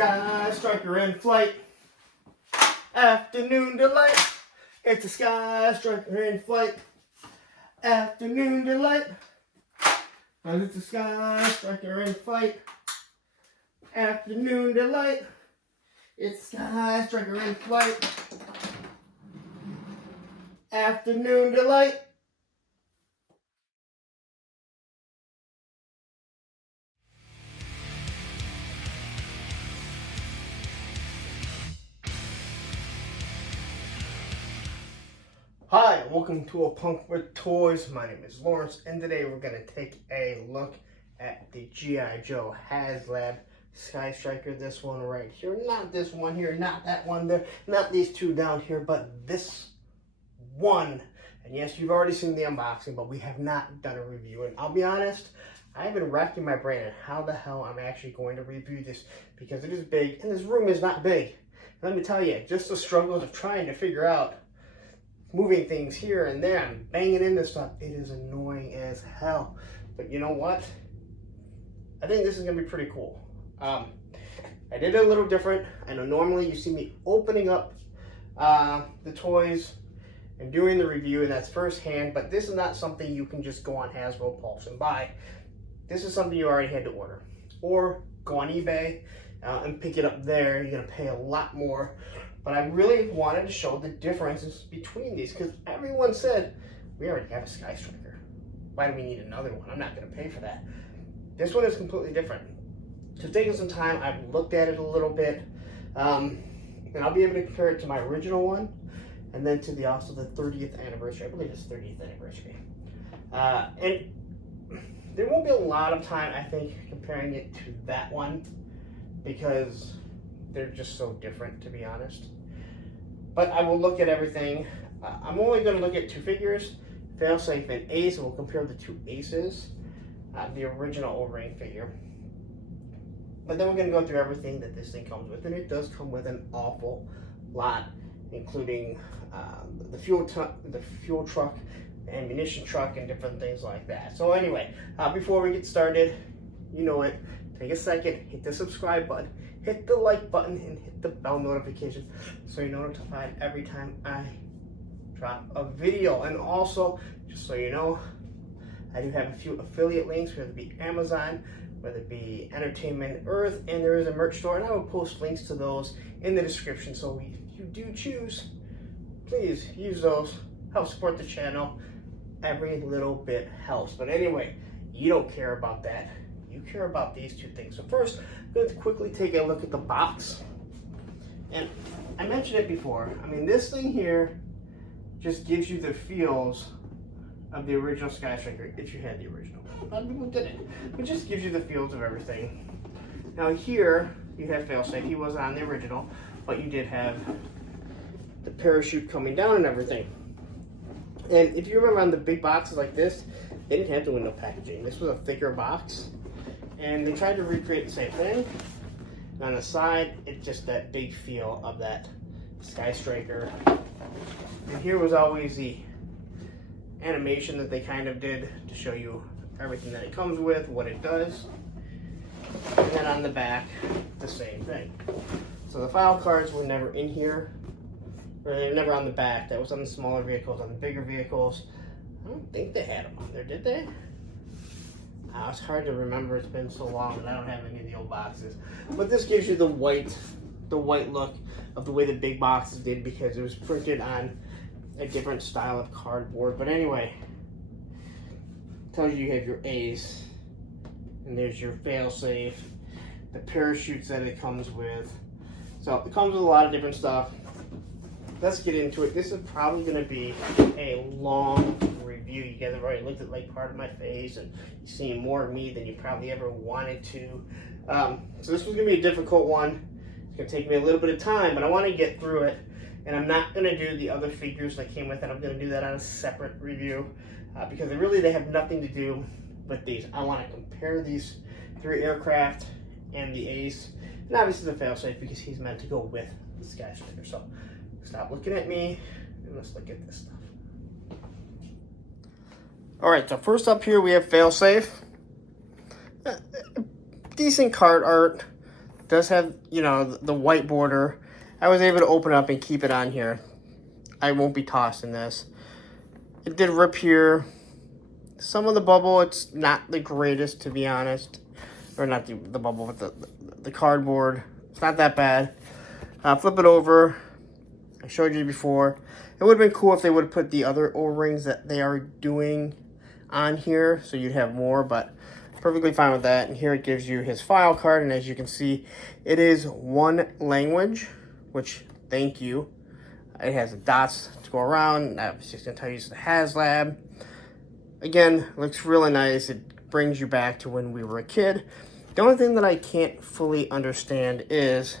Skystriker in flight. Afternoon delight. It's a Skystriker in flight. Afternoon delight. And it's a Skystriker in flight. Afternoon delight. It's Skystriker in flight. Afternoon delight. Hi, welcome to A Punk with Toys. My name is Lawrence, and today we're going to take a look at the G.I. Joe Haslab Skystriker. This one right here, not this one here, not that one there, not these two down here, but this one. And yes, you've already seen the unboxing, but we have not done a review. And I'll be honest, I've been racking my brain on how the hell I'm actually going to review this, because it is big, and this room is not big. Let me tell you, just the struggles of trying to figure out moving things here and there and banging into stuff, it is annoying as hell. But you know what? I think this is going to be pretty cool. I did it a little different. I know normally you see me opening up the toys and doing the review, and that's firsthand, but this is not something you can just go on Hasbro Pulse and buy. This is something you already had to order. Or go on eBay and pick it up there. You're going to pay a lot more. But I really wanted to show the differences between these, because everyone said, we already have a Skystriker. Why do we need another one? I'm not going to pay for that. This one is completely different. So taking some time, I've looked at it a little bit, and I'll be able to compare it to my original one, and then to also the 30th anniversary. I believe it's 30th anniversary. And there won't be a lot of time, I think, comparing it to that one, because they're just so different, to be honest. But I will look at everything. I'm only going to look at two figures, Failsafe and Ace, and we'll compare the two Aces, the original O-ring figure. But then we're going to go through everything that this thing comes with, and it does come with an awful lot, including the fuel truck, the ammunition truck, and different things like that. So anyway, before we get started, you know it, take a second, hit the subscribe button, hit the like button, and hit the bell notification so you're notified every time I drop a video. And also, just so you know, I do have a few affiliate links, whether it be Amazon, whether it be Entertainment Earth, and there is a merch store, and I will post links to those in the description. So if you do choose, please use those, help support the channel. Every little bit helps. But anyway, you don't care about that. You care about these two things. So first, I'm going to quickly take a look at the box. And I mentioned it before. I mean, this thing here just gives you the feels of the original Skystriker, if you had the original. A lot of people didn't. It just gives you the feels of everything. Now here, you have Failsafe. He was on the original, but you did have the parachute coming down and everything. And if you remember on the big boxes like this, they didn't have the window packaging. This was a thicker box. And they tried to recreate the same thing. And on the side, it's just that big feel of that Skystriker. And here was always the animation that they kind of did to show you everything that it comes with, what it does. And then on the back, the same thing. So the file cards were never in here, or they were never on the back. That was on the smaller vehicles. On the bigger vehicles, I don't think they had them on there, did they? It's hard to remember. It's been so long and I don't have any of the old boxes. But this gives you the white look of the way the big boxes did, because it was printed on a different style of cardboard. But anyway, tells you have your Ace, and there's your Failsafe, the parachutes that it comes with. So it comes with a lot of different stuff. Let's get into it. This is probably going to be a long review. You guys have already looked at like part of my face, and you've seen more of me than you probably ever wanted to. So this was going to be a difficult one. It's going to take me a little bit of time, but I want to get through it. And I'm not going to do the other figures that came with it. I'm going to do that on a separate review, because they have nothing to do with these. I want to compare these three aircraft and the Ace, and obviously the Failsafe, because he's meant to go with the Skystriker. So stop looking at me and let's look at this stuff. All right, so first up here we have Failsafe. Decent card art. does have, you know, the white border. I was able to open it up and keep it on here. I won't be tossing this. It did rip here. Some of the bubble, it's not the greatest, to be honest. Or not the bubble, but the cardboard. It's not that bad. Flip it over. I showed you before. It would have been cool if they would have put the other O-rings that they are doing on here, so you'd have more, but perfectly fine with that. And here it gives you his file card, and as you can see, it is one language, which, thank you. It has the dots to go around. Obviously, it's going to tell you it's the Haslab. Again, looks really nice. It brings you back to when we were a kid. The only thing that I can't fully understand is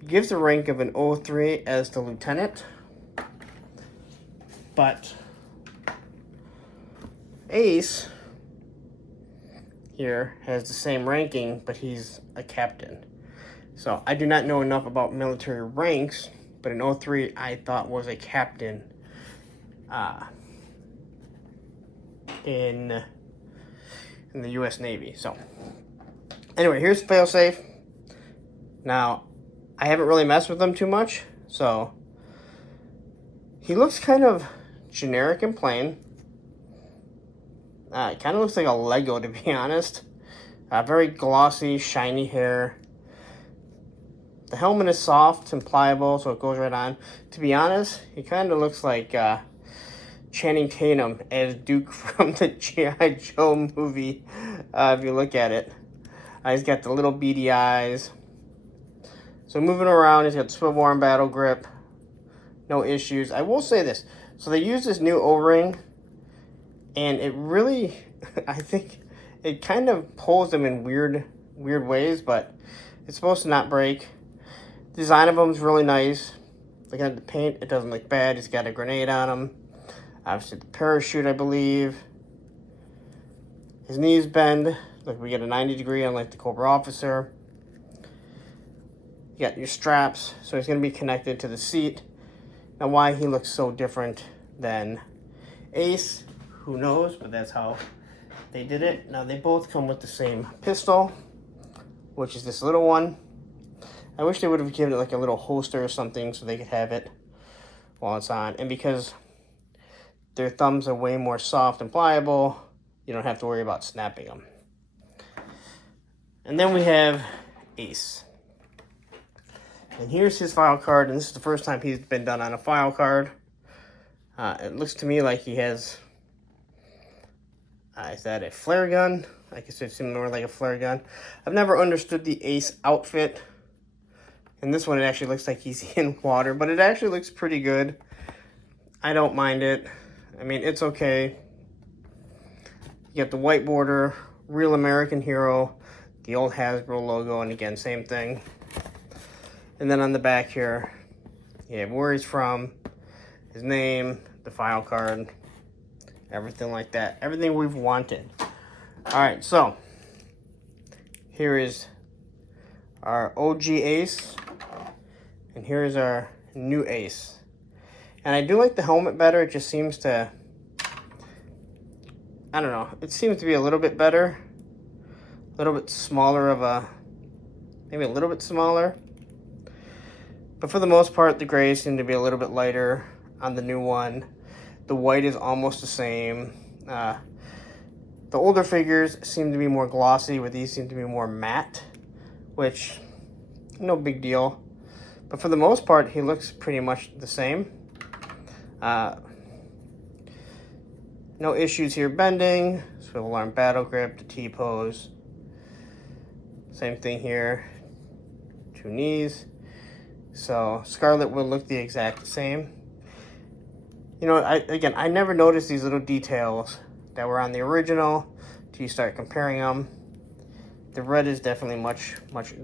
it gives the rank of an 03 as the lieutenant, but Ace here has the same ranking, but he's a captain. So I do not know enough about military ranks, but an 03 I thought was a captain in the U.S. Navy. So anyway, here's Failsafe. Now, I haven't really messed with them too much, so he looks kind of generic and plain. It kind of looks like a Lego, to be honest. Very glossy, shiny hair. The helmet is soft and pliable, so it goes right on. To be honest, he kind of looks like Channing Tatum as Duke from the G.I. Joe movie, if you look at it. He's got the little beady eyes. So moving around, he's got the swivel arm battle grip. No issues. I will say this. So they used this new O-ring, and it really, I think, it kind of pulls them in weird ways, but it's supposed to not break. Design of them is really nice. Looking at the paint, it doesn't look bad. He's got a grenade on him. Obviously the parachute, I believe. His knees bend. Look, we get a 90 degree unlike the Cobra officer. You got your straps, so he's going to be connected to the seat. Now, why he looks so different than Ace, who knows, but that's how they did it. Now, they both come with the same pistol, which is this little one. I wish they would have given it like a little holster or something so they could have it while it's on. And because their thumbs are way more soft and pliable, you don't have to worry about snapping them. And then we have Ace. And here's his file card, and this is the first time he's been done on a file card. It looks to me like he has, is that a flare gun? I guess it's more like a flare gun. I've never understood the Ace outfit. And this one, it actually looks like he's in water, but it actually looks pretty good. I don't mind it. I mean, it's okay. You got the white border, real American hero, the old Hasbro logo, and again, same thing. And then on the back here, you have where he's from, his name, the file card, everything like that. Everything we've wanted. All right, so here is our OG Ace, and here is our new Ace. And I do like the helmet better. It just seems to, I don't know, it seems to be a little bit better. A little bit smaller of a, maybe a little bit smaller. But for the most part, the grays seem to be a little bit lighter on the new one. The white is almost the same. The older figures seem to be more glossy, where these seem to be more matte, which, no big deal. But for the most part, he looks pretty much the same. No issues here bending. Swivel arm battle grip, the T-pose. Same thing here. 2 knees. So Scarlet will look the exact same. You know, I never noticed these little details that were on the original till you start comparing them. The red is definitely much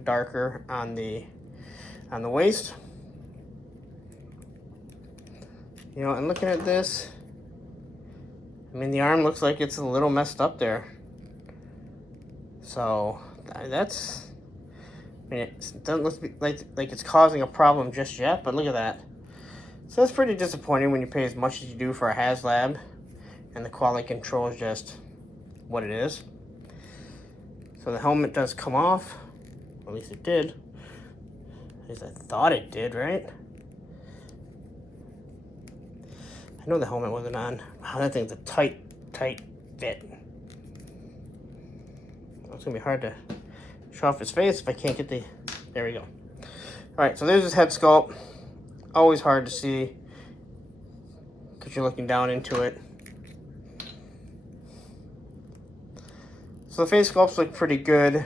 darker on the waist. You know, and looking at this, I mean, the arm looks like it's a little messed up there. So that's, I mean, it doesn't look like it's causing a problem just yet, but look at that. So that's pretty disappointing when you pay as much as you do for a Haslab, and the quality control is just what it is. So the helmet does come off, at least it did. At least I thought it did, right? I know the helmet wasn't on. Wow, that thing's a tight fit. It's gonna be hard to show off his face if I can't get the, there we go. All right, so there's his head sculpt. Always hard to see because you're looking down into it. So the face sculpts look pretty good.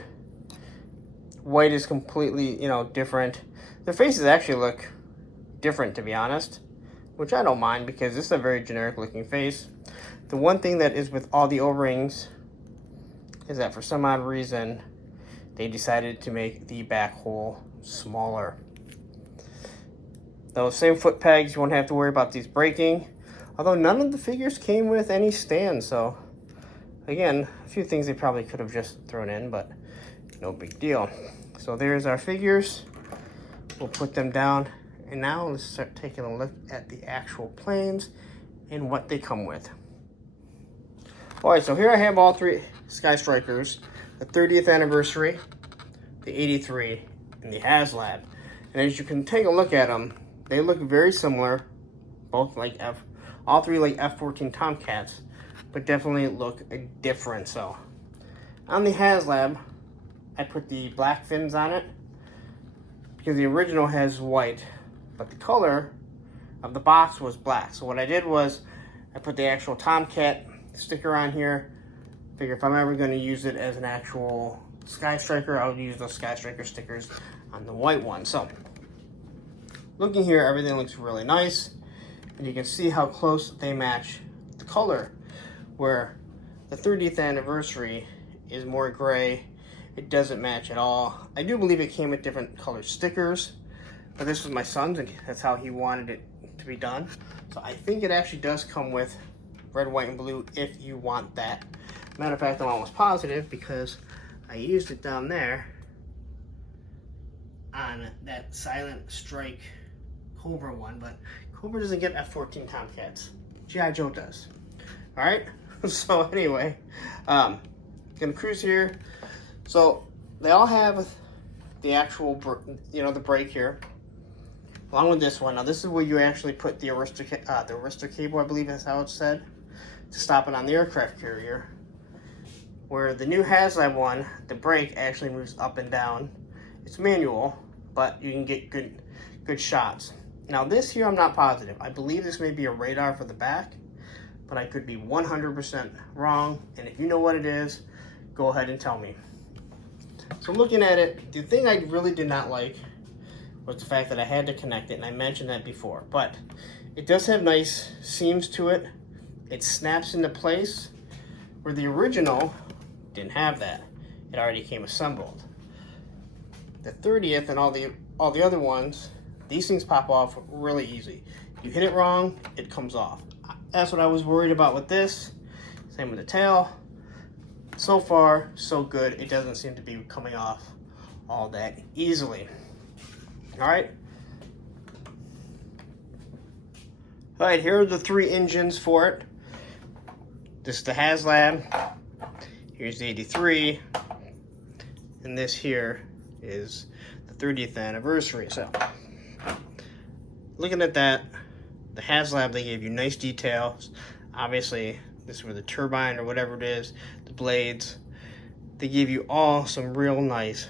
White is completely, you know, different. Their faces actually look different, to be honest, which I don't mind because this is a very generic looking face. The one thing that is with all the O-rings is that for some odd reason, they decided to make the back hole smaller. Those same foot pegs, you won't have to worry about these breaking. Although none of the figures came with any stands, so again, a few things they probably could have just thrown in, but no big deal. So there's our figures. We'll put them down, and now let's start taking a look at the actual planes and what they come with. All right, so here I have all three Skystrikers, the 30th anniversary, the 83, and the Haslab. And as you can take a look at them, they look very similar, both like all three like F-14 Tomcats, but definitely look different. So on the Haslab, I put the black fins on it because the original has white, but the color of the box was black. So what I did was I put the actual Tomcat sticker on here. Figure if I'm ever going to use it as an actual Skystriker, I'll use those Skystriker stickers on the white one. So looking here, everything looks really nice, and you can see how close they match the color, where the 30th anniversary is more gray. It doesn't match at all. I do believe it came with different color stickers, but this was my son's and that's how he wanted it to be done. So I think it actually does come with red, white, and blue if you want that. Matter of fact, I'm almost positive because I used it down there on that Silent Strike Cobra one, but Cobra doesn't get F-14 Tomcats. G.I. Joe does. All right, so anyway, gonna cruise here. So they all have the actual, you know, the brake here, along with this one. Now this is where you actually put the Arista cable, I believe is how it's said, to stop it on the aircraft carrier. Where the new Haslab one, the brake actually moves up and down. It's manual, but you can get good shots. Now this here, I'm not positive. I believe this may be a radar for the back, but I could be 100% wrong. And if you know what it is, go ahead and tell me. So looking at it, the thing I really did not like was the fact that I had to connect it, and I mentioned that before. But it does have nice seams to it. It snaps into place, where the original didn't have that. It already came assembled. The 30th and all the other ones, these things pop off really easy. You hit it wrong, it comes off. That's what I was worried about with this. Same with the tail. So far, so good. It doesn't seem to be coming off all that easily. All right. All right, here are the three engines for it. This is the Haslab. Here's the 83. And this here is the 30th anniversary. So, looking at that, the Haslab, they gave you nice details. Obviously, this is where the turbine or whatever it is, the blades, they give you all some real nice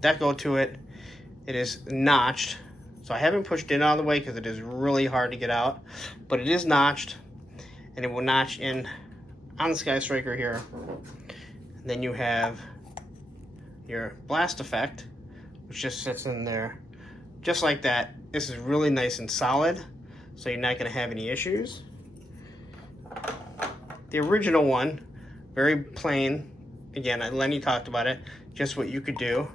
deco to it. It is notched, so I haven't pushed it out of the way because it is really hard to get out, but it is notched, and it will notch in on the Skystriker here. And then you have your blast effect, which just sits in there just like that. This is really nice and solid, so you're not going to have any issues. The original one, very plain. Again, Lenny talked about it, just what you could do.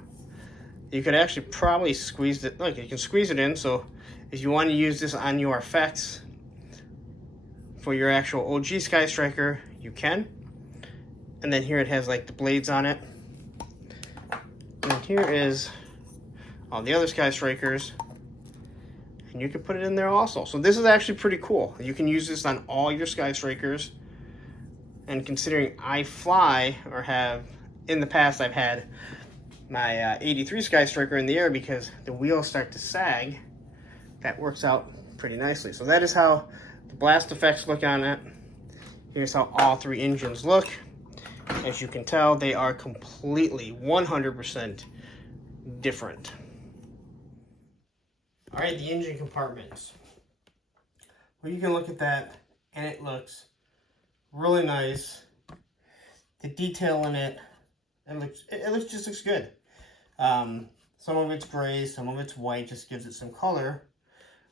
You could actually probably squeeze it. Look, you can squeeze it in, so if you want to use this on your effects for your actual OG Skystriker, you can. And then here it has like the blades on it. And here is all the other Skystrikers. And you can put it in there also. So this is actually pretty cool. You can use this on all your Skystrikers. And considering I fly, or have, in the past I've had my 83 Skystriker in the air because the wheels start to sag. That works out pretty nicely. So that is how the blast effects look on it. Here's how all three engines look. As you can tell, they are completely 100% different. All right, the engine compartments. Well, you can look at that and it looks really nice. The detail in it, it just looks good. Some of it's gray, some of it's white, just gives it some color.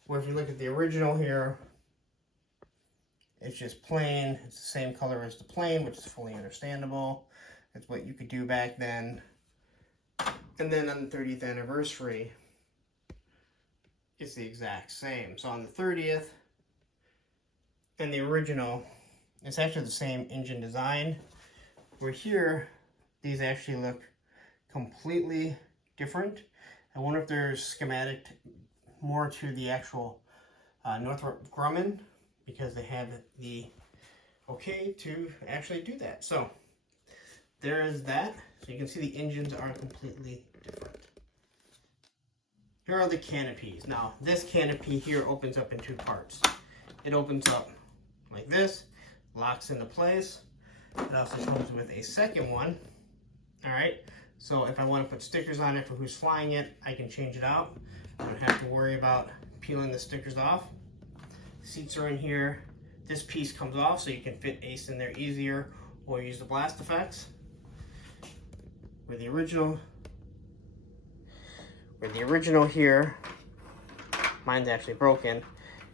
Where if you look at the original here, it's just plain. It's the same color as the plane, which is fully understandable. That's what you could do back then. And then on the 30th anniversary, it's the exact same. So on the 30th and the original, it's actually the same engine design. Where here, these actually look completely different. I wonder if there's schematic more to the actual Northrop Grumman, because they have the okay to actually do that. So there is that. So you can see the engines are completely different. Here are the canopies. Now this canopy here opens up in two parts. It opens up like this, locks into place. It also comes with a second one. All right. So if I want to put stickers on it for who's flying it, I can change it out. I don't have to worry about peeling the stickers off. Seats are in here. This piece comes off so you can fit Ace in there easier or use the blast effects. Where the original here, mine's actually broken,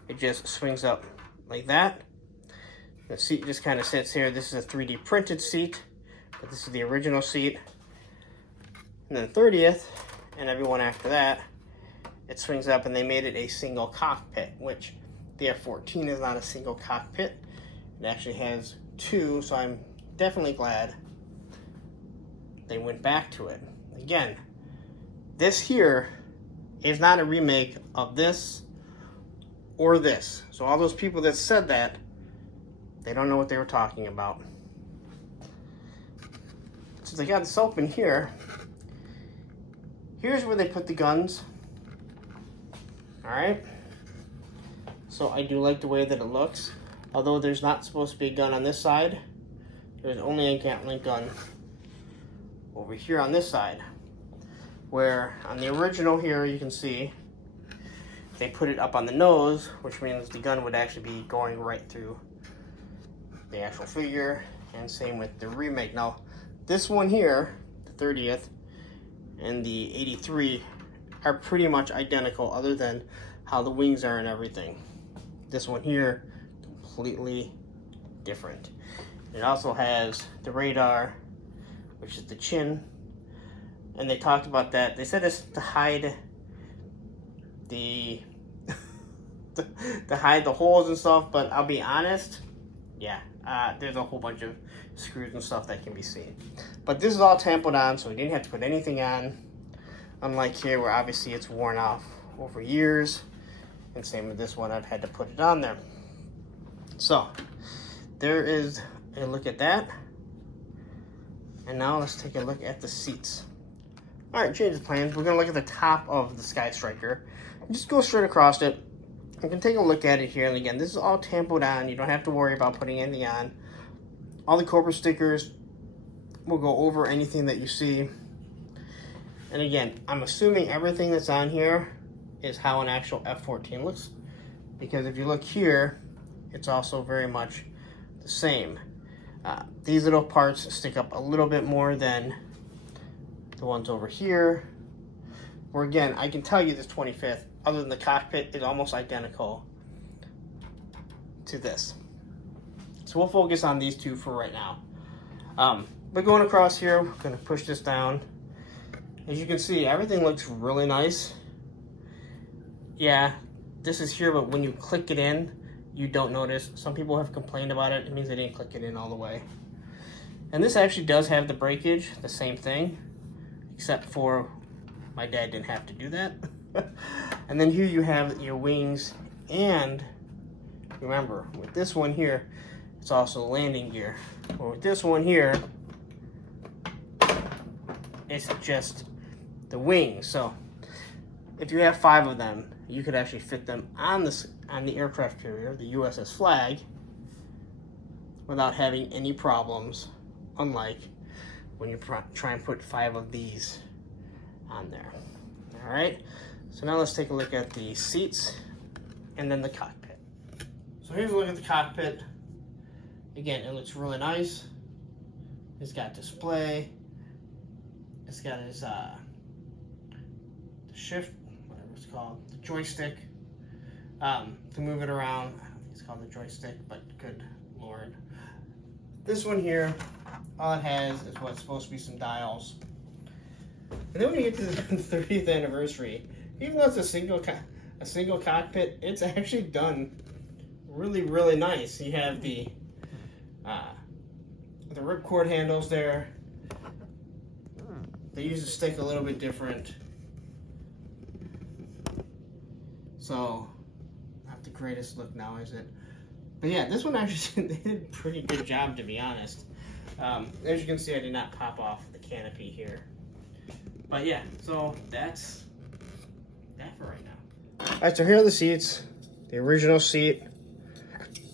it just swings up like that. The seat just kind of sits here. This is a 3D printed seat, but this is the original seat. And then 30th and everyone after that, it swings up and they made it a single cockpit, which the F-14 is not a single cockpit. It actually has two, so I'm definitely glad they went back to it. Again, this here is not a remake of this or this. So all those people that said that, they don't know what they were talking about. Since I got this open here, here's where they put the guns. All right. So I do like the way that it looks. Although there's not supposed to be a gun on this side, there's only a Gatling gun over here on this side. Where on the original here, you can see they put it up on the nose, which means the gun would actually be going right through the actual figure, and same with the remake. Now, this one here, the 30th, and the 83 are pretty much identical other than how the wings are and everything. This one here, completely different. It also has the radar, which is the chin, and they talked about that. They said it's to hide the to hide the holes and stuff, but I'll be honest, yeah, there's a whole bunch of screws and stuff that can be seen. But this is all tampered on, so we didn't have to put anything on, unlike here where obviously it's worn off over years. And same with this one, I've had to put it on there. So there is a look at that. And now let's take a look at the seats. All right, change of plans. We're gonna look at the top of the Skystriker. Just go straight across it. You can take a look at it here. And again, this is all tampered on. You don't have to worry about putting anything on. All the Cobra stickers will go over anything that you see. And again, I'm assuming everything that's on here is how an actual F-14 looks, because if you look here, it's also very much the same. These little parts stick up a little bit more than the ones over here, where again, I can tell you this 25th, other than the cockpit, is almost identical to this. So we'll focus on these two for right now. But going across here, we're gonna push this down. As you can see, everything looks really nice. Yeah, this is here, but when you click it in, you don't notice. Some people have complained about it. It means they didn't click it in all the way. And this actually does have the breakage, the same thing, except for my dad didn't have to do that. And then here you have your wings, and remember, with this one here, it's also landing gear. Or with this one here, it's just the wings. So if you have 5 of them, you could actually fit them on the aircraft carrier, the USS Flag, without having any problems, unlike when you try and put 5 of these on there. All right, so now let's take a look at the seats and then the cockpit. So here's a look at the cockpit. Again, it looks really nice. It's got display. It's got his the shift, whatever it's called, the joystick to move it around. I don't think it's called the joystick, but good Lord. This one here, all it has is what's supposed to be some dials. And then when you get to the 30th anniversary, even though it's a single cockpit, it's actually done really, really nice. You have the ripcord handles there. They use the stick a little bit different. So, not the greatest look now, is it? But yeah, this one actually, they did a pretty good job, to be honest. As you can see, I did not pop off the canopy here. But yeah, so that's that for right now. All right, so here are the seats. The original seat.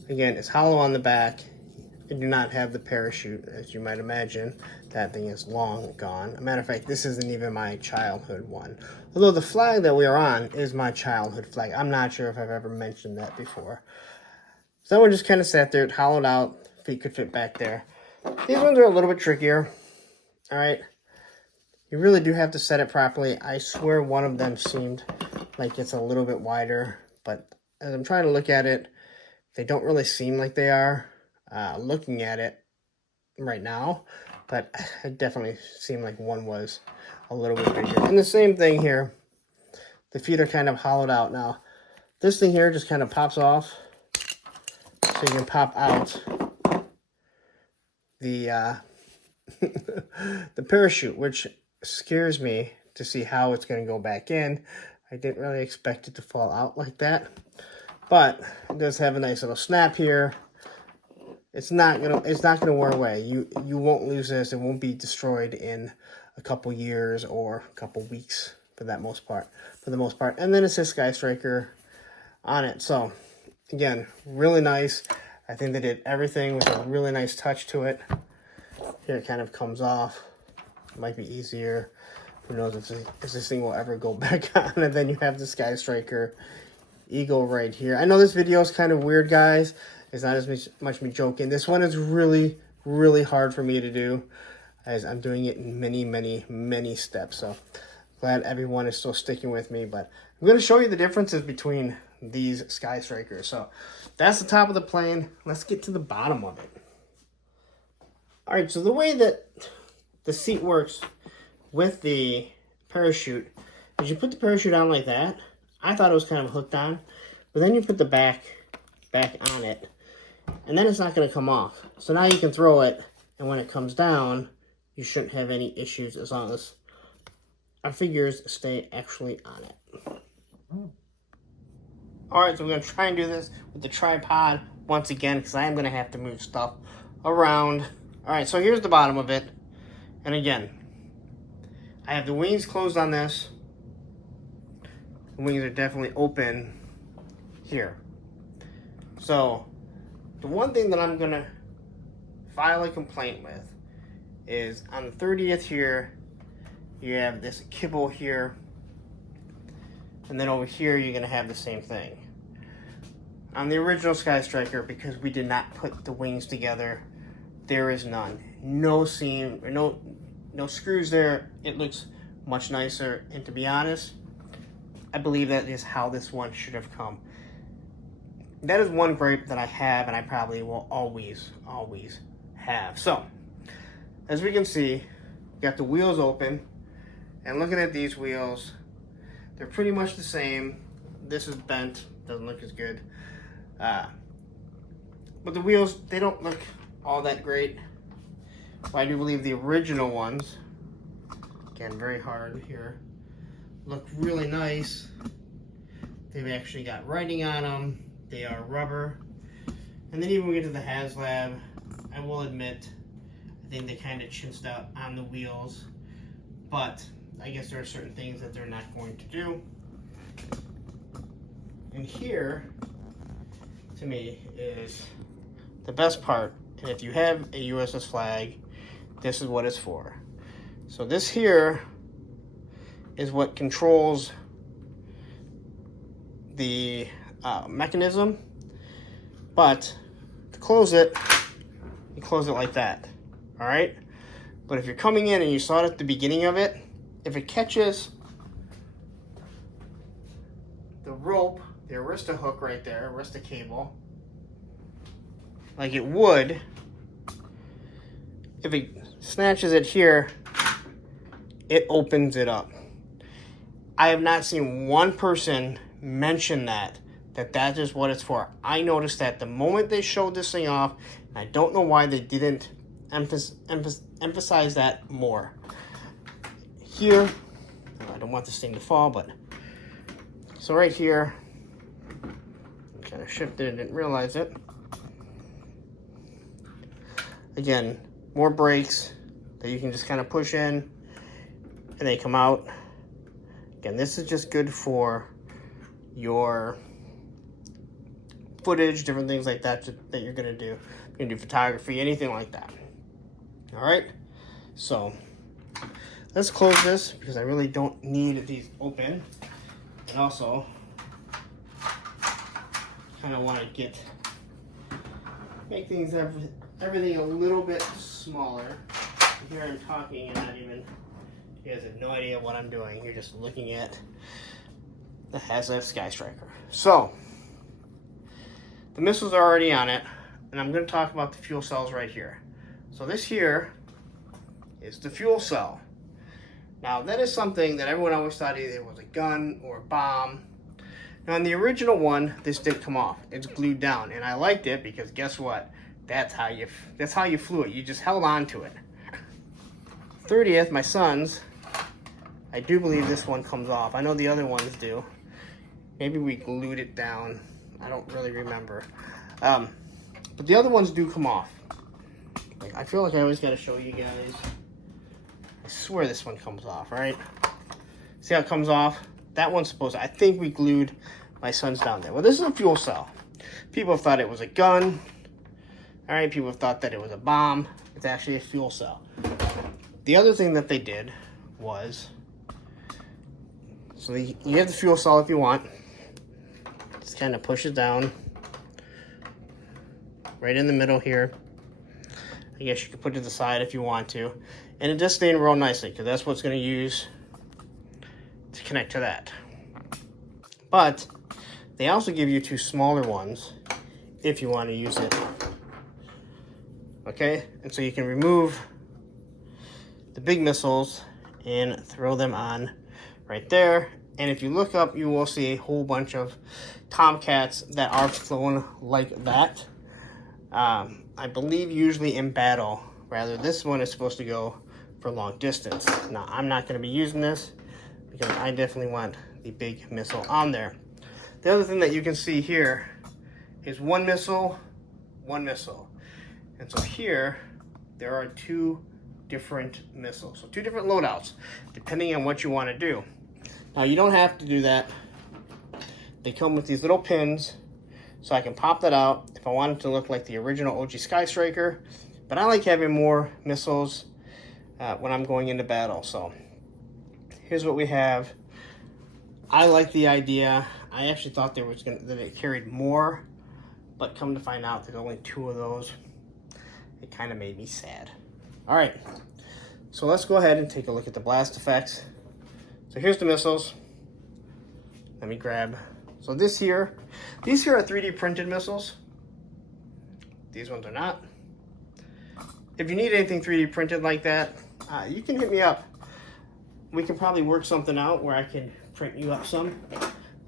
Again, it's hollow on the back. It do not have the parachute, as you might imagine. That thing is long gone. As a matter of fact, this isn't even my childhood one. Although the flag that we are on is my childhood flag. I'm not sure if I've ever mentioned that before. So that one just kind of sat there, hollowed out. Feet could fit back there. These ones are a little bit trickier. All right. You really do have to set it properly. I swear one of them seemed like it's a little bit wider, but as I'm trying to look at it, they don't really seem like they are looking at it right now, but it definitely seemed like one was a little bit bigger. And the same thing here. The feet are kind of hollowed out now. This thing here just kind of pops off, so you can pop out the the parachute, which scares me to see how it's going to go back in. I didn't really expect it to fall out like that, but it does have a nice little snap here. It's not gonna wear away. You won't lose this. It won't be destroyed in a couple years or a couple weeks for the most part. And then it says Skystriker on it. So again, really nice. I think they did everything with a really nice touch to it. Here it kind of comes off. It might be easier. Who knows if this thing will ever go back on. And then you have the Skystriker Eagle right here. I know this video is kind of weird, guys. It's not as much me joking. This one is really, really hard for me to do, as I'm doing it in many, many, many steps. So glad everyone is still sticking with me. But I'm going to show you the differences between these Skystrikers. So that's the top of the plane. Let's get to the bottom of it. All right, so the way that the seat works with the parachute is you put the parachute on like that. I thought it was kind of hooked on, but then you put the back on it, and then it's not going to come off. So now you can throw it, and when it comes down, you shouldn't have any issues as long as our figures stay actually on it. All right, so we're going to try and do this with the tripod once again, because I am going to have to move stuff around. All right, so here's the bottom of it. And again, I have the wings closed on this. The wings are definitely open here. So the one thing that I'm going to file a complaint with is on the 30th here, you have this kibble here. And then over here, you're going to have the same thing. On the original Skystriker, because we did not put the wings together, there is none. No seam, or no screws there. It looks much nicer. And to be honest, I believe that is how this one should have come. That is one gripe that I have, and I probably will always have. So, as we can see, we got the wheels open. And looking at these wheels, they're pretty much the same. This is bent, doesn't look as good. But the wheels, they don't look all that great. But I do believe the original ones, again, very hard here, look really nice. They've actually got writing on them. They are rubber. And then even when we get to the Haslab, I will admit, I think they kind of chinsed out on the wheels. But I guess there are certain things that they're not going to do. And here, to me, is the best part. And if you have a USS flag, this is what it's for. So this here is what controls the mechanism, but to close it, you close it like that, all right? But if you're coming in and you saw it at the beginning of it, if it catches the rope, the Arista hook right there, Arista cable, like it would, if it snatches it here, it opens it up. I have not seen one person mention that is what it's for. I noticed that the moment they showed this thing off, and I don't know why they didn't emphasize that more. Here, I don't want this thing to fall, but so right here, I kind of shifted and didn't realize it. Again, more brakes that you can just kind of push in and they come out. Again, this is just good for your footage, different things like that that you're gonna do. You're gonna do photography, anything like that. All right, so let's close this because I really don't need these open. And also, kind of want to make things everything a little bit smaller. Here I'm talking and not even, you guys have no idea what I'm doing. You're just looking at the Haslab Skystriker. So, the missiles are already on it, and I'm going to talk about the fuel cells right here. So this here is the fuel cell. Now, that is something that everyone always thought either it was a gun or a bomb. Now, in the original one, this didn't come off. It's glued down, and I liked it because guess what? That's how you flew it. You just held on to it. 30th, my son's, I do believe this one comes off. I know the other ones do. Maybe we glued it down. I don't really remember. But the other ones do come off. Like, I feel like I always got to show you guys. I swear this one comes off, right? See how it comes off? That one's supposed to, I think we glued my son's down there. Well, this is a fuel cell. People have thought it was a gun. All right, people have thought that it was a bomb. It's actually a fuel cell. The other thing that they did was, so you have the fuel cell if you want. Just kind of push it down. Right in the middle here. I guess you could put it to the side if you want to. And it does stay in real nicely because that's what's going to use to connect to that. But they also give you two smaller ones if you want to use it. Okay, and so you can remove the big missiles and throw them on right there. And if you look up, you will see a whole bunch of Tomcats that are flown like that. I believe usually in battle, rather this one is supposed to go for long distance. Now, I'm not going to be using this because I definitely want the big missile on there. The other thing that you can see here is one missile. And so here, there are two different missiles. So two different loadouts, depending on what you want to do. Now, you don't have to do that. They come with these little pins, so I can pop that out if I want it to look like the original OG Skystriker. But I like having more missiles when I'm going into battle. So here's what we have. I like the idea. I actually thought that it carried more, but come to find out there's only two of those. It kind of made me sad. All right, so let's go ahead and take a look at the blast effects. So here's the missiles. Let me grab. So these here are 3D printed missiles. These ones are not. If you need anything 3D printed like that, you can hit me up. We can probably work something out where I can print you up some.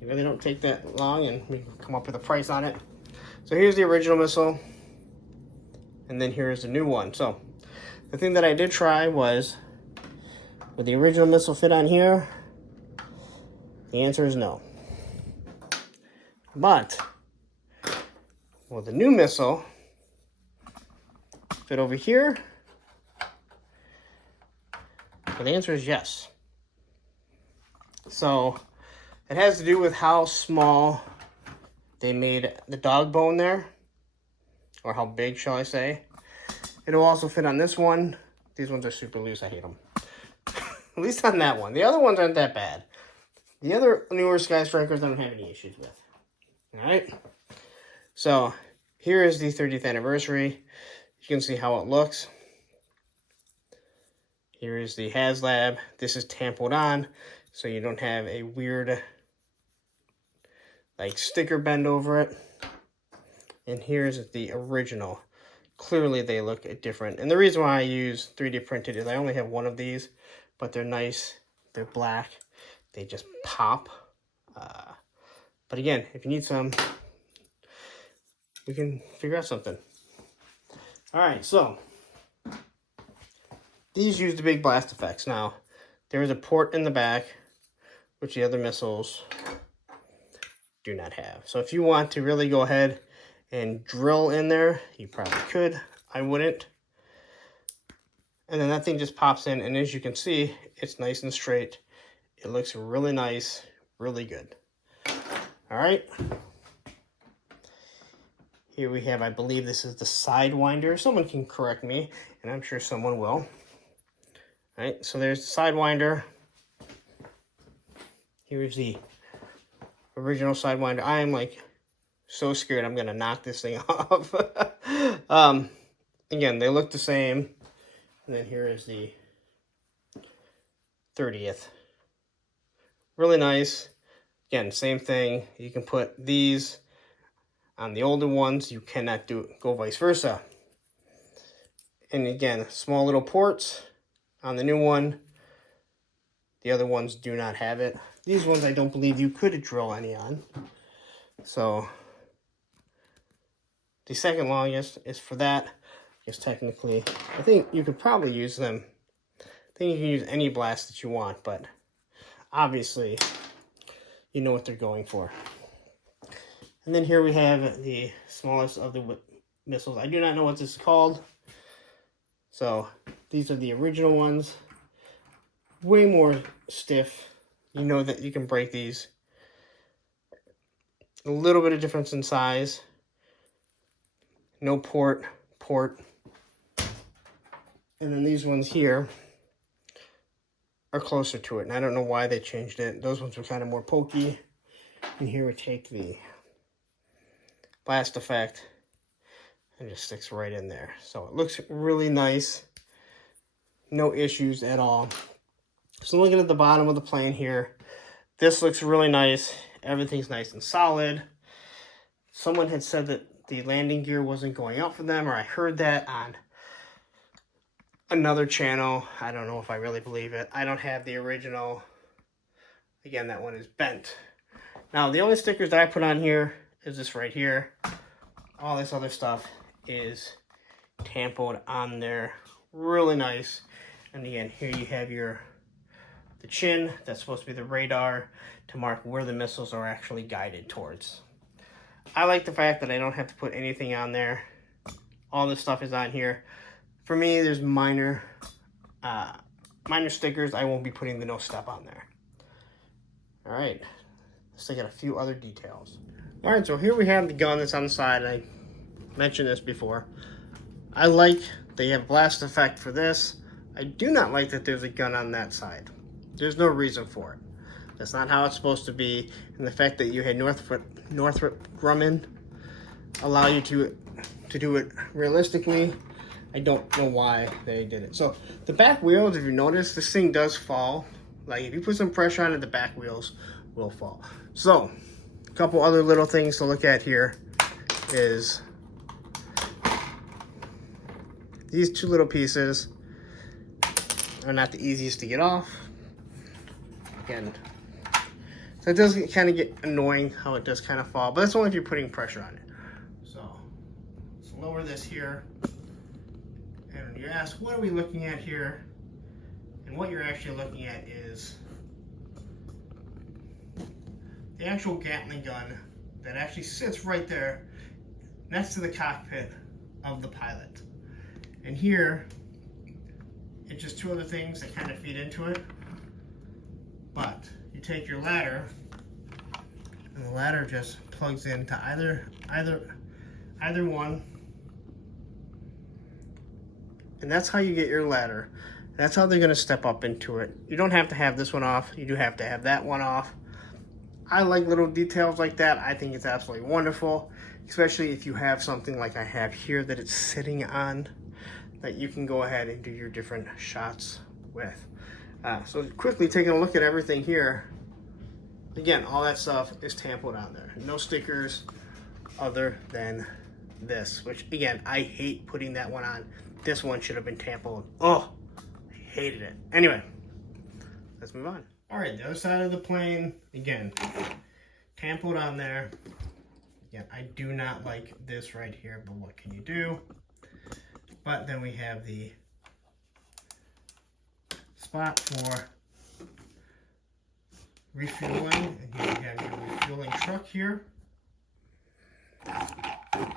They really don't take that long, and we can come up with a price on it. So here's the original missile, and then here's the new one. So the thing that I did try was, would the original missile fit on here? The answer is no. But will the new missile fit over here? Well, the answer is yes. So it has to do with how small they made the dog bone there, or how big, shall I say. It'll also fit on this one. These ones are super loose. I hate them. At least on that one. The other ones aren't that bad. The other newer Skystrikers I don't have any issues with. All right. So here is the 30th anniversary. You can see how it looks. Here is the Haslab. This is tampoed on, so you don't have a weird like sticker bend over it. And here's the original. Clearly they look different. And the reason why I use 3D printed is I only have one of these, but they're nice. They're black. They just pop. But again, if you need some, we can figure out something. All right, so these use the big blast effects. Now, there is a port in the back, which the other missiles do not have. So if you want to really go ahead and drill in there, you probably could. I wouldn't. And then that thing just pops in, and as you can see, it's nice and straight. It looks really nice, really good. All right. Here we have, I believe this is the Sidewinder. Someone can correct me, and I'm sure someone will. All right, so there's the Sidewinder. Here's the original Sidewinder. I am like so scared I'm gonna knock this thing off. Again, they look the same. And then here is the 30th. Really nice. Again, same thing. You can put these on the older ones. You cannot go vice versa. And again, small little ports on the new one. The other ones do not have it. These ones I don't believe you could drill any on. So the second longest is for that. I guess technically, I think you could probably use them. I think you can use any blast that you want, but obviously you know what they're going for. And then here we have the smallest of the missiles. I do not know what this is called. So these are the original ones. Way more stiff. You know that you can break these. A little bit of difference in size. No port. And then these ones here are closer to it. And I don't know why they changed it. Those ones were kind of more pokey. And here we take the blast effect and it just sticks right in there. So it looks really nice. No issues at all. So looking at the bottom of the plane here, this looks really nice. Everything's nice and solid. Someone had said that the landing gear wasn't going out for them, or I heard that on another channel. I don't know if I really believe it. I don't have the original. Again, that one is bent. Now, the only stickers that I put on here is this right here. All this other stuff is tampoed on there. Really nice. And again, here you have the chin. That's supposed to be the radar to mark where the missiles are actually guided towards. I like the fact that I don't have to put anything on there. All this stuff is on here. For me, there's minor stickers. I won't be putting the no step on there. All right, let's look at a few other details. All right, so here we have the gun that's on the side. I mentioned this before. I like that you have blast effect for this. I do not like that there's a gun on that side. There's no reason for it. That's not how it's supposed to be. And the fact that you had Northrop Grumman allow you to do it realistically, I don't know why they did it. So the back wheels, if you notice, this thing does fall. Like if you put some pressure on it, the back wheels will fall. So a couple other little things to look at here is these two little pieces are not the easiest to get off. Again, so it does kind of get annoying how it does kind of fall, but that's only if you're putting pressure on it. So let's lower this here. And you ask, what are we looking at here? And what you're actually looking at is the actual Gatling gun that actually sits right there next to the cockpit of the pilot. And here, it's just two other things that kind of feed into it. But you take your ladder, and the ladder just plugs into either one. And that's how you get your ladder. That's how they're going to step up into it. You don't have to have this one off. You do have to have that one off. I like little details like that. I think it's absolutely wonderful, especially if you have something like I have here that it's sitting on, that you can go ahead and do your different shots with. So quickly taking a look at everything here. Again, all that stuff is tampoed on there. No stickers other than this, which again, I hate putting that one on. This one should have been tampoed. Oh, I hated it. Anyway, let's move on. All right, the other side of the plane, again, tampoed on there. Again, I do not like this right here, but what can you do? But then we have the spot for refueling, and here you have your refueling truck here.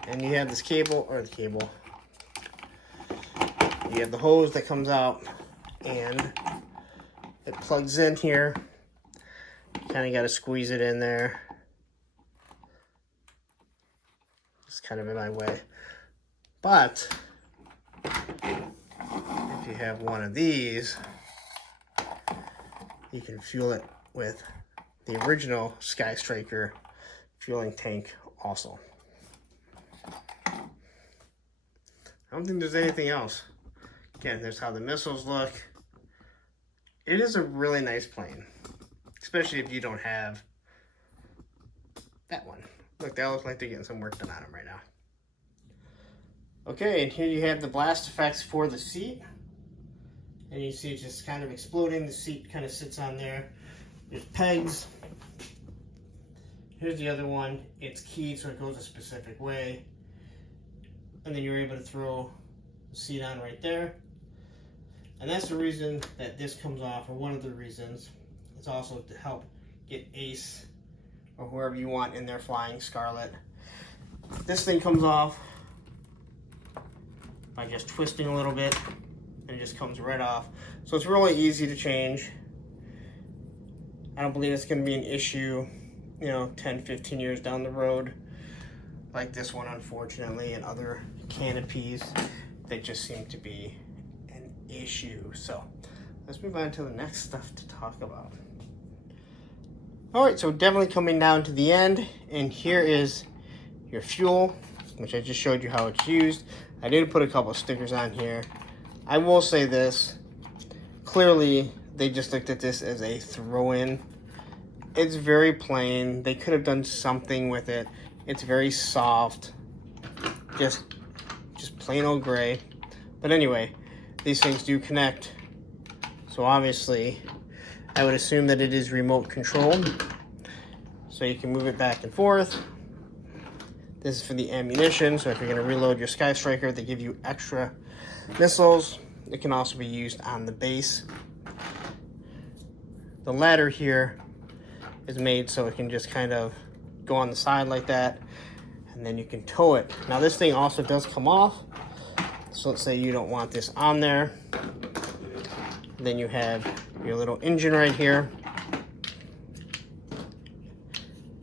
And you have this cable, you have the hose that comes out, and it plugs in here. Kind of got to squeeze it in there. It's kind of in my way. But if you have one of these, you can fuel it with the original Skystriker fueling tank also. I don't think there's anything else. Again, there's how the missiles look. It is a really nice plane, especially if you don't have that one. Look, they look like they're getting some work done on them right now. Okay, and here you have the blast effects for the seat. And you see it just kind of exploding. The seat kind of sits on there. There's pegs. Here's the other one. It's keyed, so it goes a specific way. And then you're able to throw the seat on right there. And that's the reason that this comes off, or one of the reasons. It's also to help get Ace or whoever you want in there flying, Scarlet. This thing comes off by just twisting a little bit, and it just comes right off. So it's really easy to change. I don't believe it's going to be an issue, 10, 15 years down the road, like this one, unfortunately, and other canopies that just seem to be an issue. So let's move on to the next stuff to talk about. All right, so definitely coming down to the end, and here is your fuel, which I just showed you how it's used. I did put a couple of stickers on here. I will say this, clearly they just looked at this as a throw-in. It's very plain. They could have done something with it. It's very soft, just plain old gray. But anyway, these things do connect. So obviously, I would assume that it is remote controlled. So you can move it back and forth. This is for the ammunition, so if you're going to reload your Skystriker, they give you extra missiles. It can also be used on the base. The ladder here is made so it can just kind of go on the side like that, and then you can tow it. Now this thing also does come off, so let's say you don't want this on there. Then you have your little engine right here,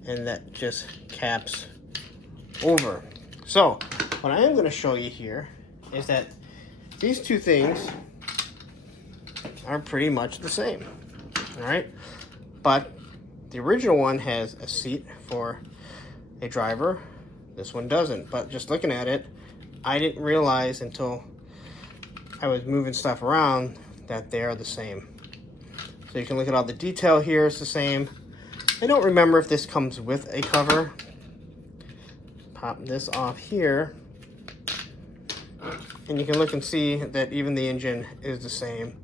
and that just caps over. So what I am going to show you here is that these two things are pretty much the same. All right, but the original one has a seat for a driver. This one doesn't, but just looking at it, I didn't realize until I was moving stuff around that they are the same. So you can look at all the detail here, it's the same. I don't remember if this comes with a cover. Pop this off here, and you can look and see that even the engine is the same.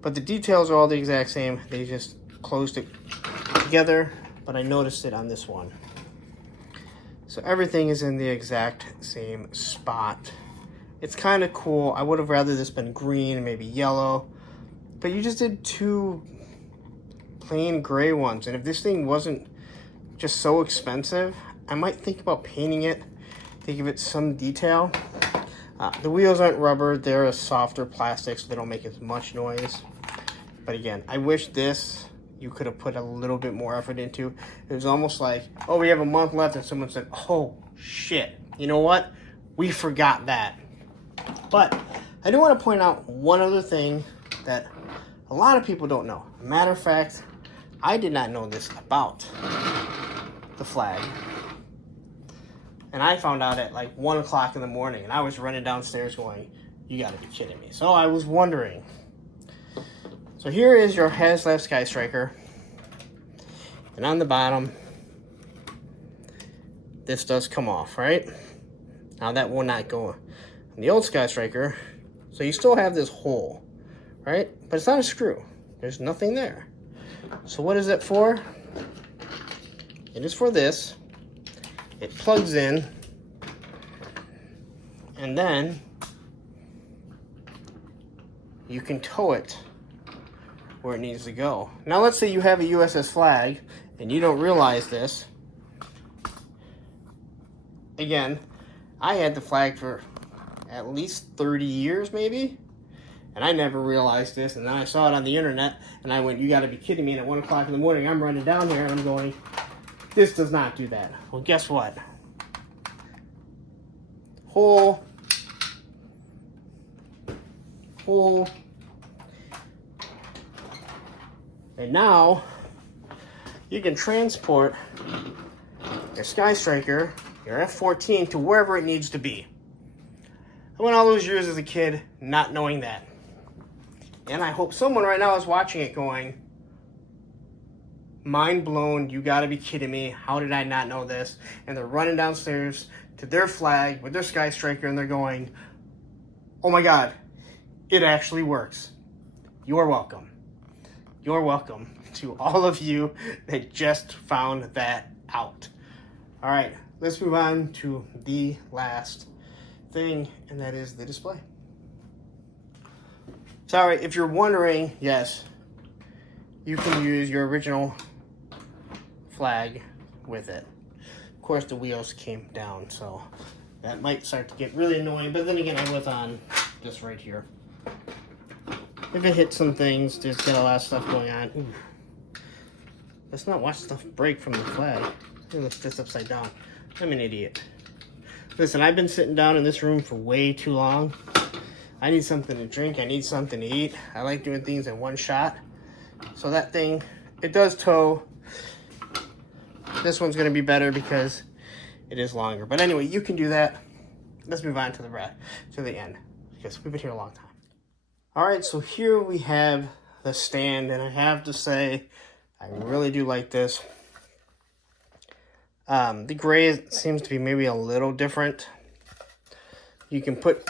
But the details are all the exact same. They just closed it together, but I noticed it on this one. So everything is in the exact same spot. It's kind of cool. I would have rather this been green and maybe yellow, but you just did two plain gray ones. And if this thing wasn't just so expensive, I might think about painting it to give it some detail. The wheels aren't rubber, they're a softer plastic, so they don't make as much noise. But again, I wish this, you could have put a little bit more effort into. It was almost like, oh, we have a month left, and someone said, oh, shit. You know what? We forgot that. But I do want to point out one other thing that a lot of people don't know. Matter of fact, I did not know this about the flag. And I found out at like 1 o'clock in the morning, and I was running downstairs going, you gotta be kidding me. So I was wondering. So here is your Haslab Skystriker. And on the bottom, this does come off, right? Now that will not go on the old Skystriker. So you still have this hole, right? But it's not a screw. There's nothing there. So what is it for? It is for this. It plugs in. And then you can tow it where it needs to go. Now let's say you have a USS flag and you don't realize this. Again, I had the flag for at least 30 years maybe, and I never realized this, and then I saw it on the internet and I went, you gotta be kidding me. And at 1 o'clock in the morning I'm running down here and I'm going, this does not do that. Well, guess what? Hole. And now you can transport your Skystriker, your F-14, to wherever it needs to be. I went all those years as a kid not knowing that. And I hope someone right now is watching it going, mind blown, you gotta be kidding me. How did I not know this? And they're running downstairs to their flag with their Skystriker and they're going, oh my God, it actually works. You're welcome. You're welcome to all of you that just found that out. All right, let's move on to the last thing, and that is the display. Sorry, if you're wondering, yes, you can use your original flag with it. Of course, the wheels came down, so that might start to get really annoying, but then again, I was on this right here. If it hits some things, there's got a lot of stuff going on. Ooh. Let's not watch stuff break from the flag. It looks just upside down. I'm an idiot. Listen, I've been sitting down in this room for way too long. I need something to drink. I need something to eat. I like doing things in one shot. So that thing, it does tow. This one's going to be better because it is longer. But anyway, you can do that. Let's move on to the end because we've been here a long time. All right, so here we have the stand, and I have to say, I really do like this. The gray seems to be maybe a little different. You can put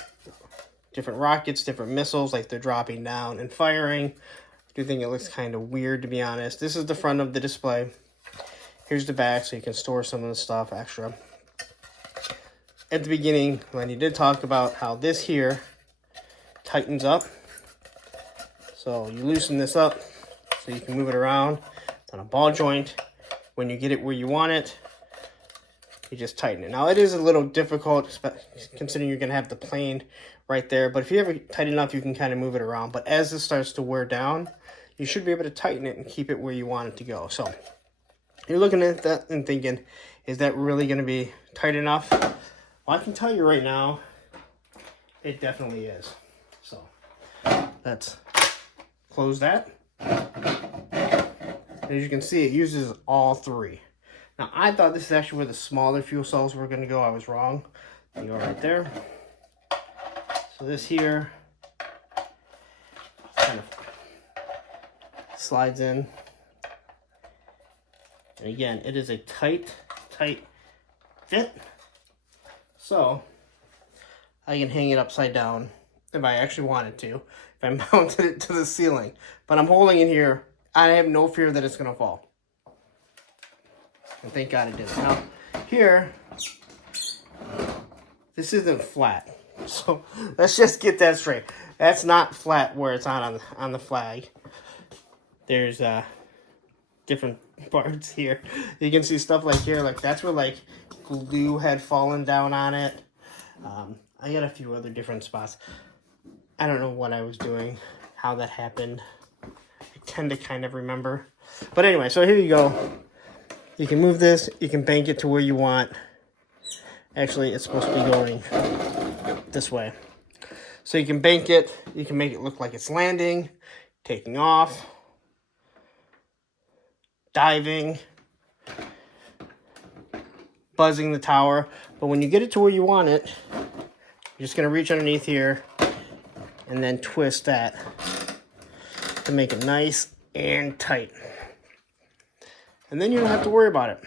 different rockets, different missiles, like they're dropping down and firing. I do think it looks kind of weird, to be honest. This is the front of the display. Here's the back, so you can store some of the stuff extra. At the beginning, Lenny did talk about how this here tightens up. So you loosen this up so you can move it around. It's on a ball joint. When you get it where you want it, you just tighten it. Now it is a little difficult considering you're going to have the plane right there. But if you have it tight enough, you can kind of move it around. But as this starts to wear down, you should be able to tighten it and keep it where you want it to go. So you're looking at that and thinking, is that really going to be tight enough? Well, I can tell you right now, it definitely is. So let's close that. As you can see, it uses all three. Now, I thought this is actually where the smaller fuel cells were going to go. I was wrong. They go right there. So this here kind of slides in. And again, it is a tight fit. So I can hang it upside down if I actually wanted to. If I mounted it to the ceiling. But I'm holding it here. I have no fear that it's going to fall. And thank God it didn't. Now, here, this isn't flat. So, let's just get that straight. That's not flat where it's on the flag. There's different parts here. You can see stuff like here. Like, that's where, like, glue had fallen down on it. I got a few other different spots. I don't know what I was doing, how that happened. I tend to kind of remember. But anyway, so here you go. You can move this. You can bank it to where you want. Actually, it's supposed to be going this way. So you can bank it. You can make it look like it's landing, taking off, diving, buzzing the tower. But when you get it to where you want it, you're just going to reach underneath here and then twist that to make it nice and tight. And then you don't have to worry about it.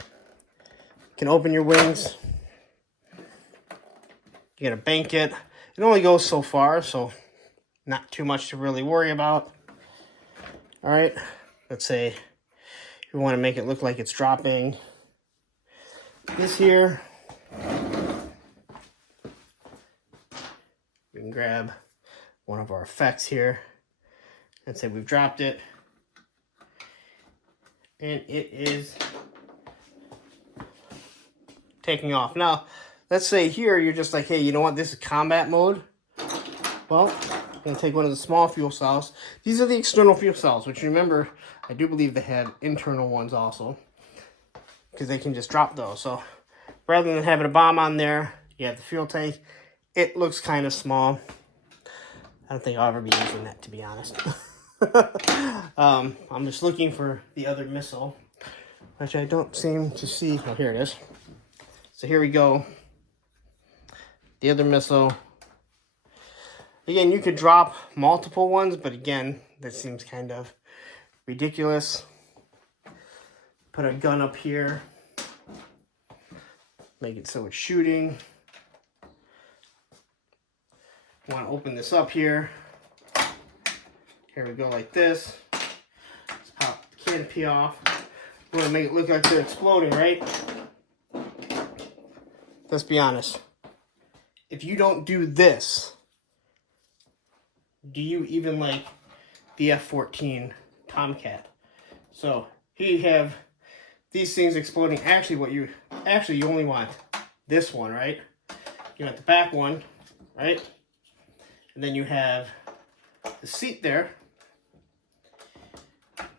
You can open your wings. You're going to bank it. It only goes so far, so not too much to really worry about. All right, let's say you want to make it look like it's dropping this here. We can grab one of our effects here and say we've dropped it. And it is taking off. Now, let's say here you're just like, hey, you know what? This is combat mode. Well, I'm going to take one of the small fuel cells. These are the external fuel cells, which remember, I do believe they have internal ones also, because they can just drop those. So rather than having a bomb on there, you have the fuel tank. It looks kind of small. I don't think I'll ever be using that, to be honest. I'm just looking for the other missile, which I don't seem to see. Oh, here it is. So here we go. The other missile. Again, you could drop multiple ones, but again, that seems kind of ridiculous. Put a gun up here. Make it so it's shooting. Want to open this up here. Here we go, like this. Let's pop the canopy off. We want to make it look like they're exploding, right? Let's be honest. If you don't do this, do you even like the F-14 Tomcat? So here you have these things exploding. Actually, you only want this one, right? You want the back one, right? And then you have the seat there.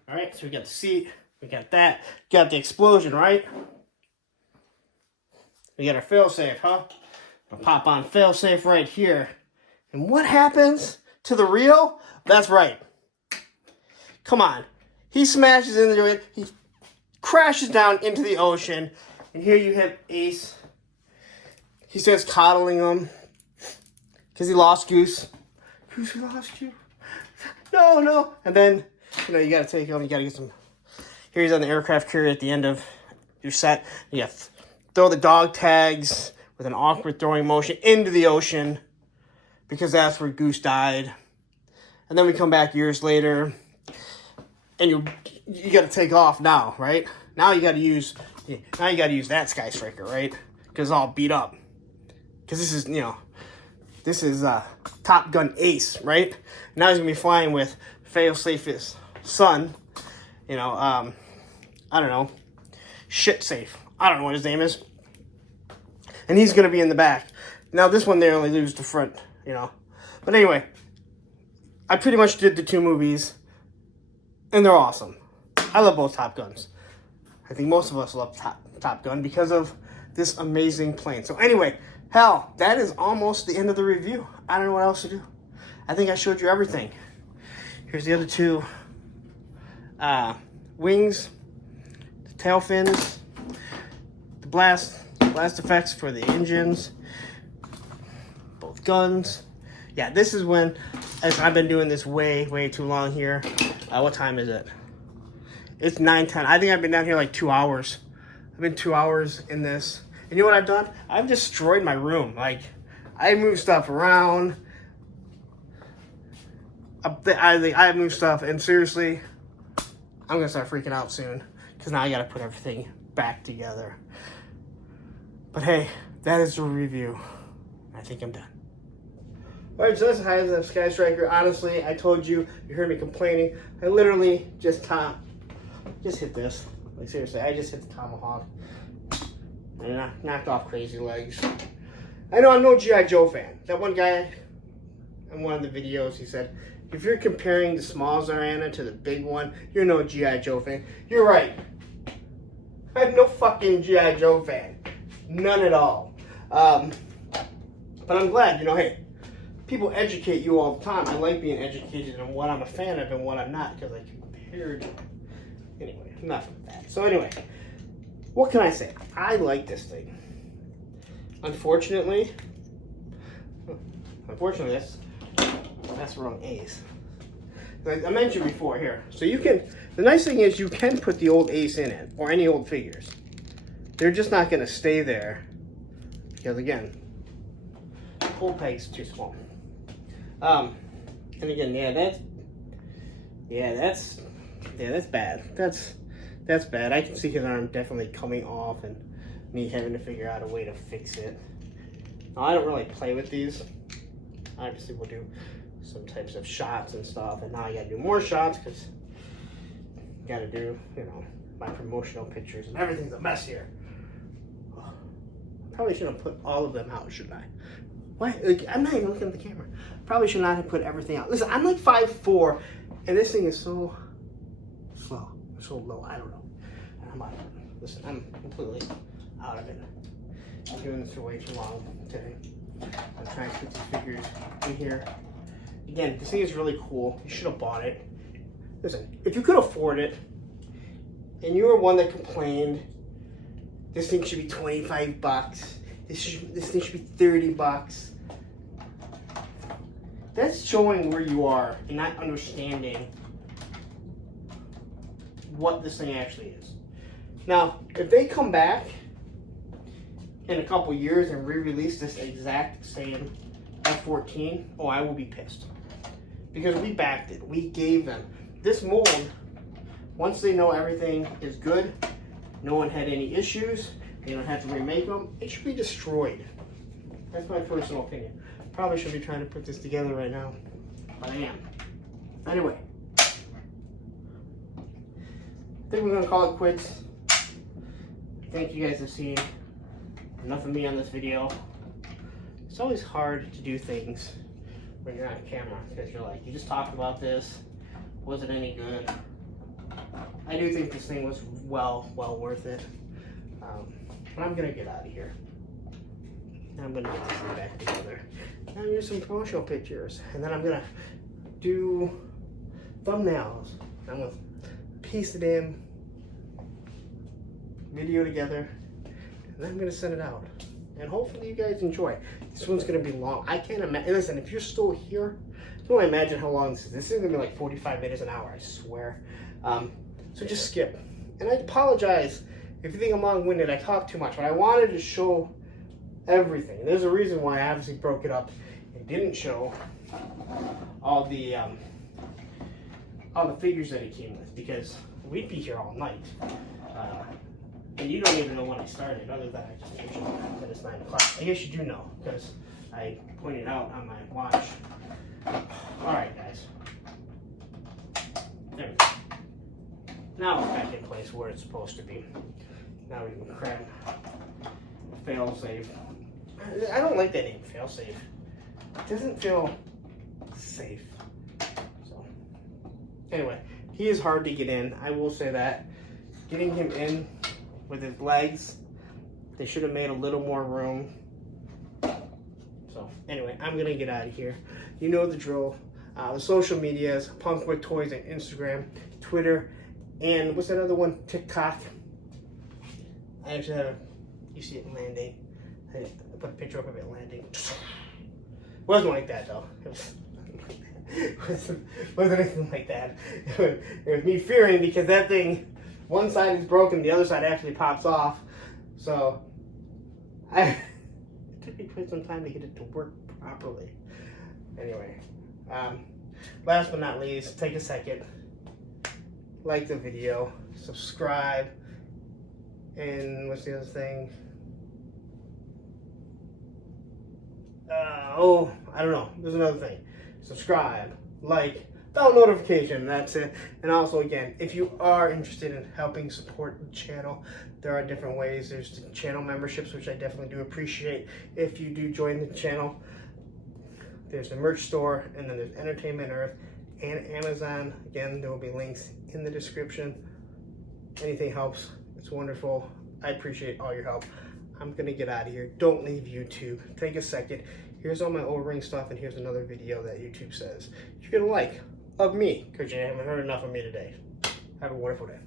All right, so we got the seat, we got that, got the explosion, right? We got our failsafe, huh? I'll pop on failsafe right here. And what happens to the reel? That's right. Come on. He smashes into it. He crashes down into the ocean. And here you have Ace. He starts coddling him because he lost Goose. Goose, we lost you. No, no. And then, you know, you got to take him. You got to get some. Here he's on the aircraft carrier at the end of your set. You got to throw the dog tags with an awkward throwing motion into the ocean because that's where Goose died. And then we come back years later, and you got to take off now, right? Now you got to use that Skystriker, right? Because it's all beat up. Because this is, you know, this is Top Gun Ace, right? Now he's gonna be flying with Failsafe's son. You know, I don't know, Shit Safe. I don't know what his name is. And he's gonna be in the back. Now this one they only lose the front, you know. But anyway, I pretty much did the two movies, and they're awesome. I love both Top Guns. I think most of us love Top Gun because of this amazing plane. So anyway, hell, that is almost the end of the review. I don't know what else to do. I think I showed you everything. Here's the other two wings, the tail fins, the blast effects for the engines, both guns. Yeah, this is when, as I've been doing this way too long here. What time is it? It's 9:10. I think I've been down here like 2 hours. I've been 2 hours in this. And you know what I've done? I've destroyed my room. Like, I moved stuff around. I moved stuff, and seriously, I'm going to start freaking out soon. Because now I got to put everything back together. But hey, that is the review. I think I'm done. Alright, so that's Haslab Skystriker. Honestly, I told you, you heard me complaining. I literally just hit this. Like, seriously, I just hit the tomahawk. And knocked off Crazy Legs. I know I'm no G.I. Joe fan. That one guy in one of the videos, he said, if you're comparing the small Zarana to the big one, you're no G.I. Joe fan. You're right. I'm no fucking G.I. Joe fan. None at all. But I'm glad, you know, hey, people educate you all the time. I like being educated on what I'm a fan of and what I'm not, because I compared. Anyway, enough of that. So anyway, what can I say? I like this thing. Unfortunately, that's the wrong ace. Like I mentioned before here. So you can, the nice thing is you can put the old ace in it, or any old figures. They're just not going to stay there. Because again, the pull peg's too small. And again, that's bad. That's bad. I can see his arm definitely coming off and me having to figure out a way to fix it. Now, I don't really play with these. Obviously, we'll do some types of shots and stuff, and now I gotta do more shots because gotta do, you know, my promotional pictures and everything's a mess here. Probably shouldn't have put all of them out, shouldn't I? Why? Like, I'm not even looking at the camera. Probably should not have put everything out. Listen, I'm like 5'4", and this thing is so slow, so low. I don't know. I'm out of it. Listen, I'm completely out of it. I'm doing this for way too long today. I'm trying to put these figures in here. Again, this thing is really cool. You should have bought it. Listen, if you could afford it, and you were one that complained, this thing should be 25 bucks. This thing should be 30 bucks. That's showing where you are and not understanding what this thing actually is. Now, if they come back in a couple years and re-release this exact same F-14, oh, I will be pissed. Because we backed it. We gave them this mold. Once they know everything is good, no one had any issues, they don't have to remake them, it should be destroyed. That's my personal opinion. Probably should be trying to put this together right now, but I am. Anyway, I think we're gonna call it quits. Thank you guys for seeing. Enough of me on this video. It's always hard to do things when you're on camera because you're like, you just talked about this, was it any good? I do think this thing was well worth it. But I'm gonna get out of here. And I'm gonna get this thing back together. And I'm gonna do some promotional pictures. And then I'm gonna do thumbnails. I'm gonna piece it in, video together, and then I'm gonna send it out. And hopefully you guys enjoy. This one's gonna be long. I can't imagine. Listen, if you're still here, I can only imagine how long this is. This is gonna be like 45 minutes an hour, I swear. So just skip. And I apologize if you think I'm long-winded. I talk too much, but I wanted to show everything. There's a reason why I obviously broke it up and didn't show all the figures that it came with, because we'd be here all night. And you don't even know when I started, other than I just mentioned that it's 9 o'clock. I guess you do know, because I pointed out on my watch. Alright, guys. There we go. Now it's back in place where it's supposed to be. Now we can cram Failsafe. I don't like that name, Failsafe. It doesn't feel safe. So, anyway, he is hard to get in. I will say that. Getting him in with his legs, they should have made a little more room. So, anyway, I'm going to get out of here. You know the drill. The social medias, Punk with Toys on Instagram, Twitter, and what's that other one? TikTok. I actually have, you see it landing. I put a picture up of it landing. Wasn't like that though. It wasn't anything like that. It was me fearing, because that thing, one side is broken, the other side actually pops off. So it took me quite some time to get it to work properly. Anyway, last but not least, take a second, like the video, subscribe, and what's the other thing? I don't know. There's another thing. Subscribe, like, bell notification, that's it. And also, again, if you are interested in helping support the channel, there are different ways. There's the channel memberships, which I definitely do appreciate if you do join the channel. There's the merch store, and then there's Entertainment Earth, and Amazon. Again, there will be links in the description. Anything helps. It's wonderful. I appreciate all your help. I'm gonna get out of here. Don't leave YouTube. Take a second. Here's all my O-ring stuff, and here's another video that YouTube says you're gonna like of me, because you haven't heard enough of me today. Have a wonderful day.